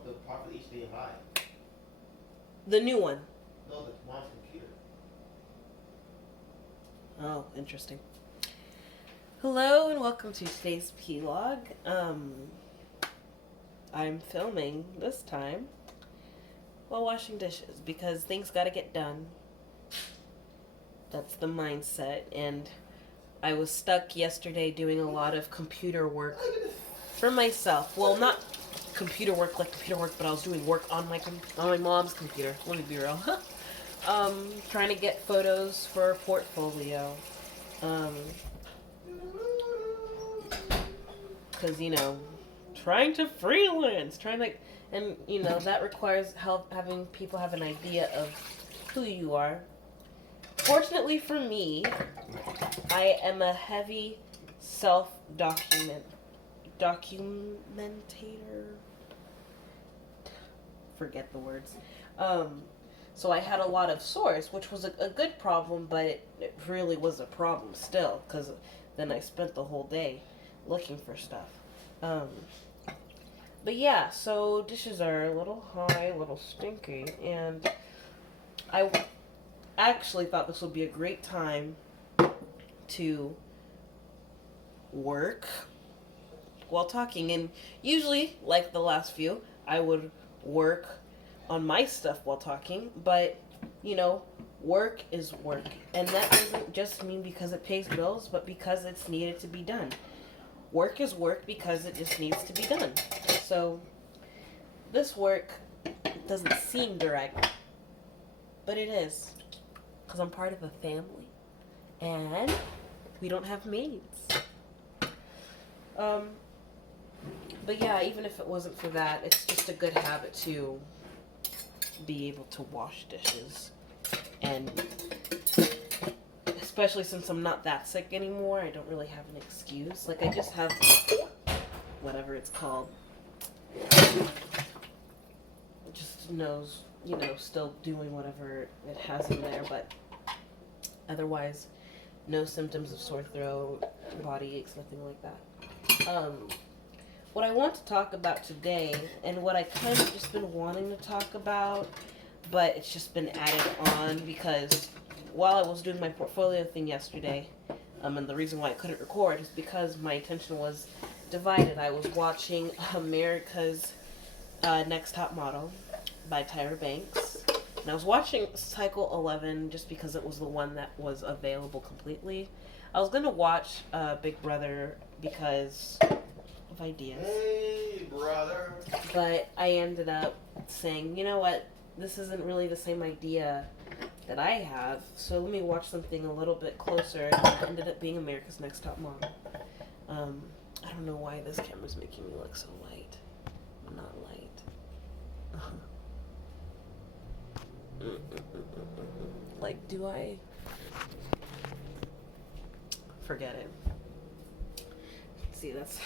up the profit each day high. The new one. No, the mom's computer. Oh, interesting. Hello and welcome to today's p+log. I'm filming this time while washing dishes because things gotta get done. That's the mindset, and I was stuck yesterday doing a lot of computer work for myself. Well, not computer work, but I was doing work on my mom's computer. Let me be real. Trying to get photos for a portfolio. Because, trying to freelance, and, that requires having people have an idea of who you are. Fortunately for me, I am a heavy documentator. Forget the words. So I had a lot of source, which was a good problem, but it really was a problem still, because then I spent the whole day looking for stuff. But yeah, so dishes are a little high, a little stinky, and I actually thought this would be a great time to work while talking. And usually, like the last few, I would work on my stuff while talking, but work is work, and that doesn't just mean because it pays bills, but because it's needed to be done. Work is work because it just needs to be done. So this work doesn't seem direct, but it is, because I'm part of a family and we don't have maids. But yeah, even if it wasn't for that, it's just a good habit to be able to wash dishes. And especially since I'm not that sick anymore, I don't really have an excuse. Like, I just have whatever it's called. It just knows, still doing whatever it has in there, but otherwise, no symptoms of sore throat, body aches, nothing like that. What I want to talk about today, and what I kind of just been wanting to talk about, but it's just been added on because while I was doing my portfolio thing yesterday, and the reason why I couldn't record is because my attention was divided. I was watching America's Next Top Model by Tyra Banks, and I was watching Cycle 11 just because it was the one that was available completely. I was going to watch Big Brother because of ideas. Hey, brother. But I ended up saying, you know what, this isn't really the same idea that I have, so let me watch something a little bit closer, and it ended up being America's Next Top Model. I don't know why this camera's making me look so light. I'm not light. Like, do I? Forget it. See, that's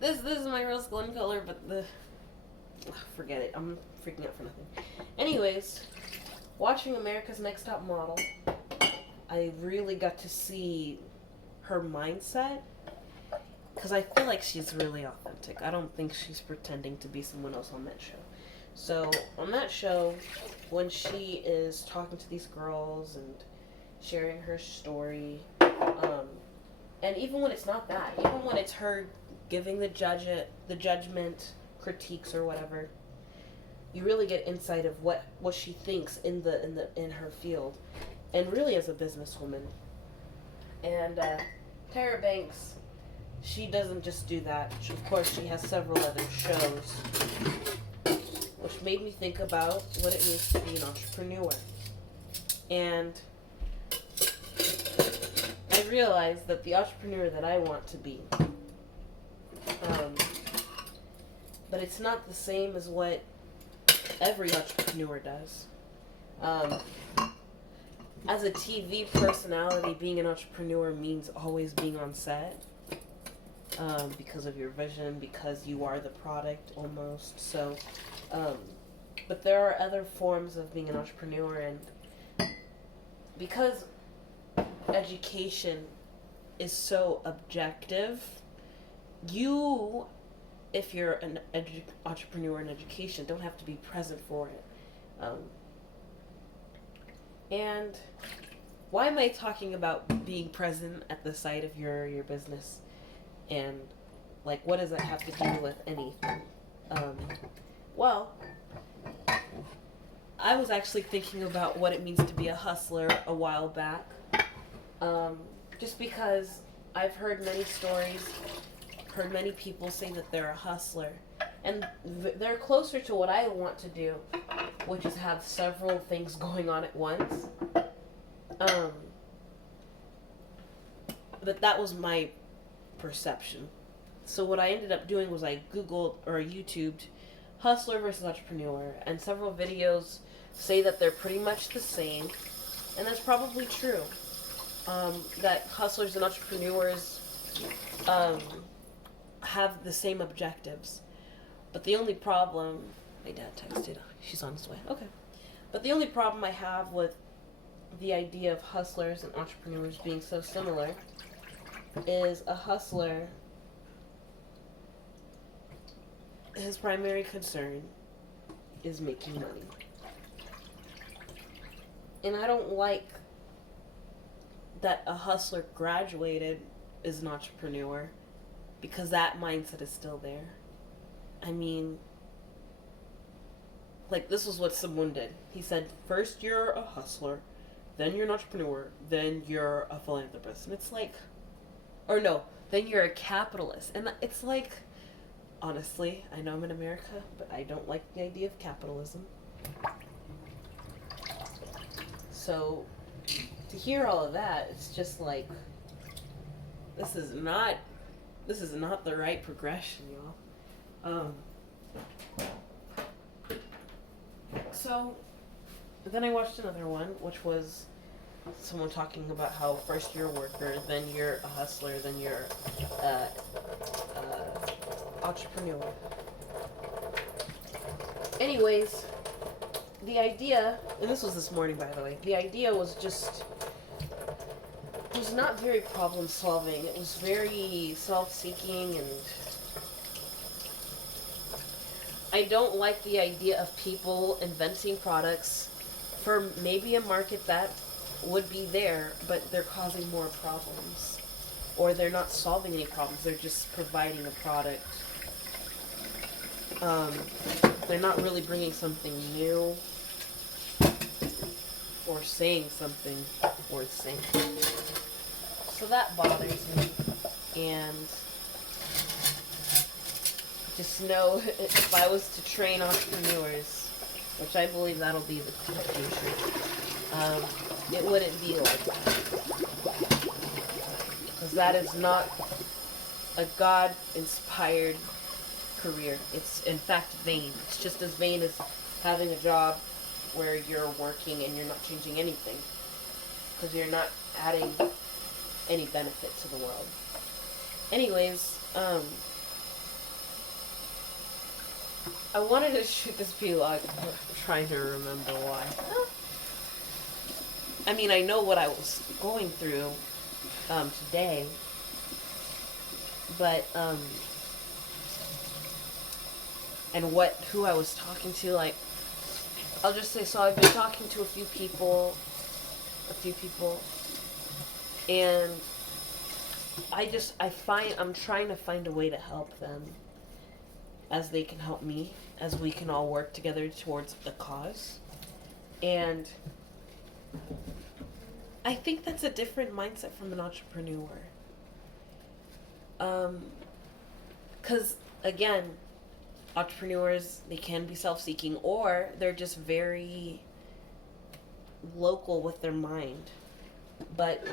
this is my real skin color, but forget it. I'm freaking out for nothing. Anyways, watching America's Next Top Model, I really got to see her mindset, because I feel like she's really authentic. I don't think she's pretending to be someone else on that show. So on that show, when she is talking to these girls and sharing her story, and even when it's not that, even when it's her giving the judgment, critiques or whatever, you really get insight of what she thinks in her field, and really as a businesswoman. And Tyra Banks, she doesn't just do that. Of course, she has several other shows, which made me think about what it means to be an entrepreneur. And I realized that the entrepreneur that I want to be, but it's not the same as what every entrepreneur does. As a TV personality, being an entrepreneur means always being on set, because of your vision, because you are the product almost. So, but there are other forms of being an entrepreneur, and because education is so objective, you if you're an entrepreneur in education, don't have to be present for it. And why am I talking about being present at the site of your business? And, like, what does that have to do with anything? Well, I was actually thinking about what it means to be a hustler a while back. Just because I've heard many stories, heard many people say that they're a hustler. And they're closer to what I want to do, which is have several things going on at once. But that was my perception. So what I ended up doing was I Googled or YouTubed hustler versus entrepreneur, and several videos say that they're pretty much the same, and that's probably true. That hustlers and entrepreneurs have the same objectives. But the only problem, my dad texted, she's on his way. Okay. But the only problem I have with the idea of hustlers and entrepreneurs being so similar is a hustler, his primary concern is making money. And I don't like that a hustler graduated is an entrepreneur, because that mindset is still there. I mean, like, this was what someone did. He said, first you're a hustler, then you're an entrepreneur, then you're a philanthropist. And it's like, or no, then you're a capitalist. And it's like, honestly, I know I'm in America, but I don't like the idea of capitalism. So, to hear all of that, it's just like, this is not the right progression, y'all. So then I watched another one, which was someone talking about how first you're a worker, then you're a hustler, then you're entrepreneur. Anyways, the idea, and this was this morning, by the way, the idea was not very problem solving. It was very self-seeking, and I don't like the idea of people inventing products for maybe a market that would be there, but they're causing more problems. Or they're not solving any problems, they're just providing a product. They're not really bringing something new or saying something worth saying. So that bothers me, and just know if I was to train entrepreneurs, which I believe that'll be the future, it wouldn't be like that. Because that is not a God-inspired career. It's, in fact, vain. It's just as vain as having a job where you're working and you're not changing anything. Because you're not adding any benefit to the world. Anyways, I wanted to shoot this p+log. I'm trying to remember why. I mean, I know what I was going through today, but and who I was talking to. Like, I'll just say, so I've been talking to a few people, and I'm trying to find a way to help them, as they can help me, as we can all work together towards a cause. And I think that's a different mindset from an entrepreneur. 'Cause again, entrepreneurs, they can be self-seeking, or they're just very local with their mind. But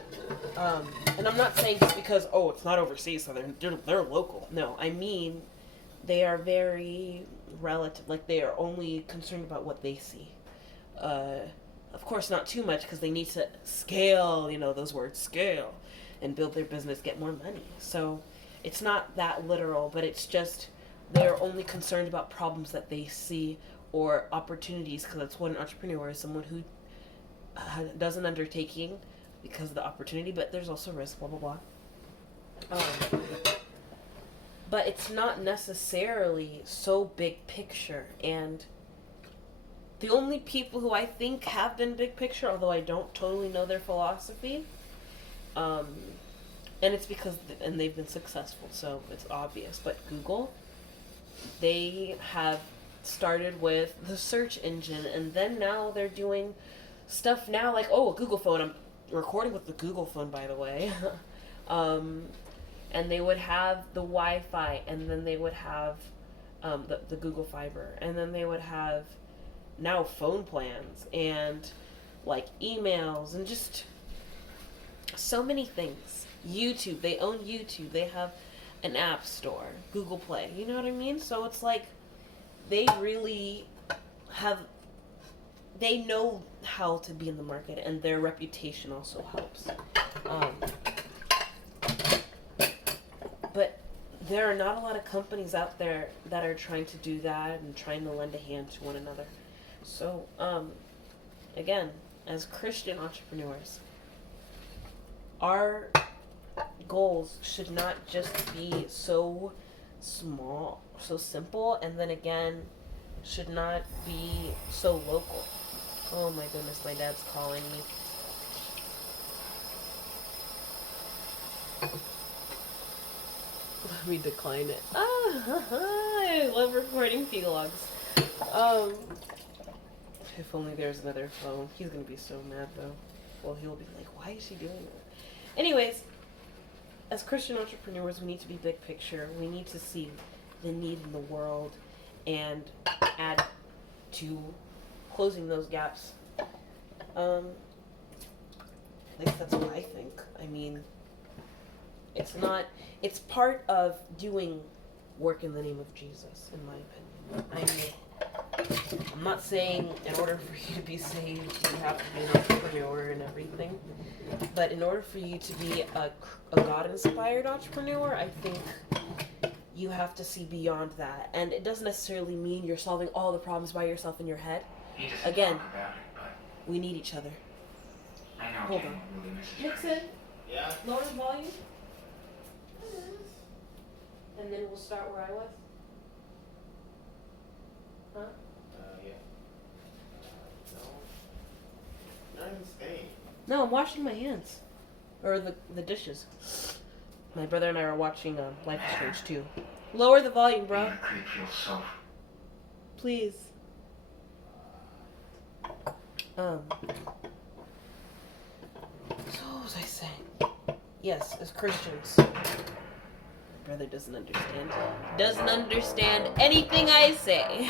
and I'm not saying just because it's not overseas, so they're local. No, I mean they are very relative. Like, they are only concerned about what they see. Of course, not too much, because they need to scale. You know those words, scale, and build their business, get more money. So it's not that literal, but it's just they're only concerned about problems that they see, or opportunities, because that's what an entrepreneur is, someone who does an undertaking because of the opportunity, but there's also risk, blah, blah, blah. but it's not necessarily so big picture. And the only people who I think have been big picture, although I don't totally know their philosophy, and it's because and they've been successful, so it's obvious. But Google, they have started with the search engine, and then now they're doing stuff now like, oh, a Google phone. I'm recording with the Google phone, by the way. And they would have the Wi-Fi, and then they would have the Google Fiber, and then they would have now phone plans and like emails and just so many things. YouTube, they own YouTube. They have an app store, Google Play. You know what I mean? So it's like they really they know how to be in the market, and their reputation also helps. But there are not a lot of companies out there that are trying to do that and trying to lend a hand to one another. So, again, as Christian entrepreneurs, our goals should not just be so small, so simple, and then again, should not be so local. Oh my goodness, my dad's calling me. Let me decline it. I love recording p+logs. If only there's another phone. He's gonna be so mad though. Well, he'll be like, why is she doing that? Anyways, as Christian entrepreneurs, we need to be big picture. We need to see the need in the world and add to closing those gaps. At least that's what I think. I mean, it's part of doing work in the name of Jesus, in my opinion. I mean, I'm not saying in order for you to be saved, you have to be an entrepreneur and everything. But in order for you to be a God-inspired entrepreneur, I think you have to see beyond that. And it doesn't necessarily mean you're solving all the problems by yourself in your head. Again, we need each other. I know. Hold on. Nixon, Yeah? lower the volume. And then we'll start where I was. Huh? Yeah. No. Not even staying. No, I'm washing my hands. Or the dishes. My brother and I are watching Life is Strange 2. Lower the volume, bro. Please. So what was I saying? Yes, as Christians. My brother doesn't understand. Doesn't understand anything I say.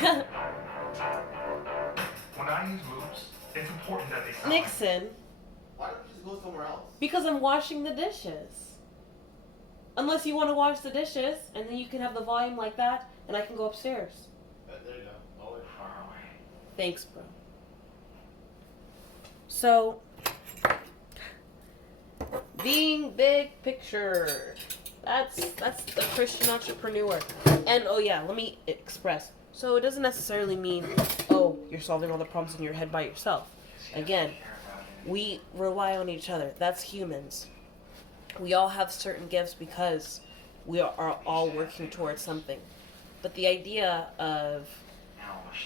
When I use moves, it's important that they sound Nixon. Why don't you just go somewhere else? Because I'm washing the dishes. Unless you want to wash the dishes, and then you can have the volume like that, and I can go upstairs. There you go. Lower. far away. Thanks, bro. So, being big picture. That's the Christian entrepreneur. And oh yeah, let me express. So it doesn't necessarily mean, oh, you're solving all the problems in your head by yourself. Again, we rely on each other. That's humans. We all have certain gifts because we are all working towards something. But the idea of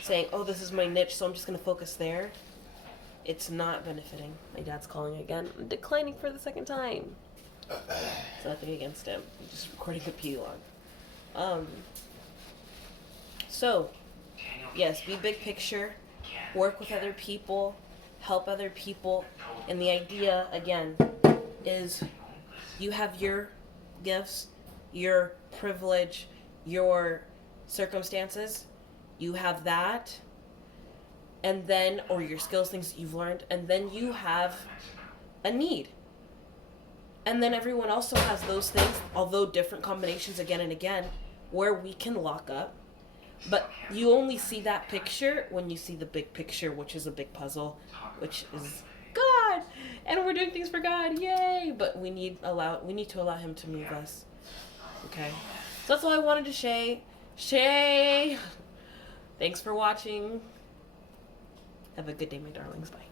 saying, oh, this is my niche, so I'm just going to focus there, it's not benefiting. My dad's calling again. I'm declining for the second time. It's nothing against him. I'm just recording a p+log. So, yes, be big picture. Work with other people. Help other people. And the idea, again, is you have your gifts, your privilege, your circumstances. You have that. And then, or your skills, things that you've learned. And then you have a need. And then everyone also has those things, although different combinations again and again, where we can lock up. But you only see that picture when you see the big picture, which is a big puzzle, which is God. And we're doing things for God, yay! But we need to allow Him to move us. Okay? So that's all I wanted to say. Thanks for watching. Have a good day, my darlings. Bye.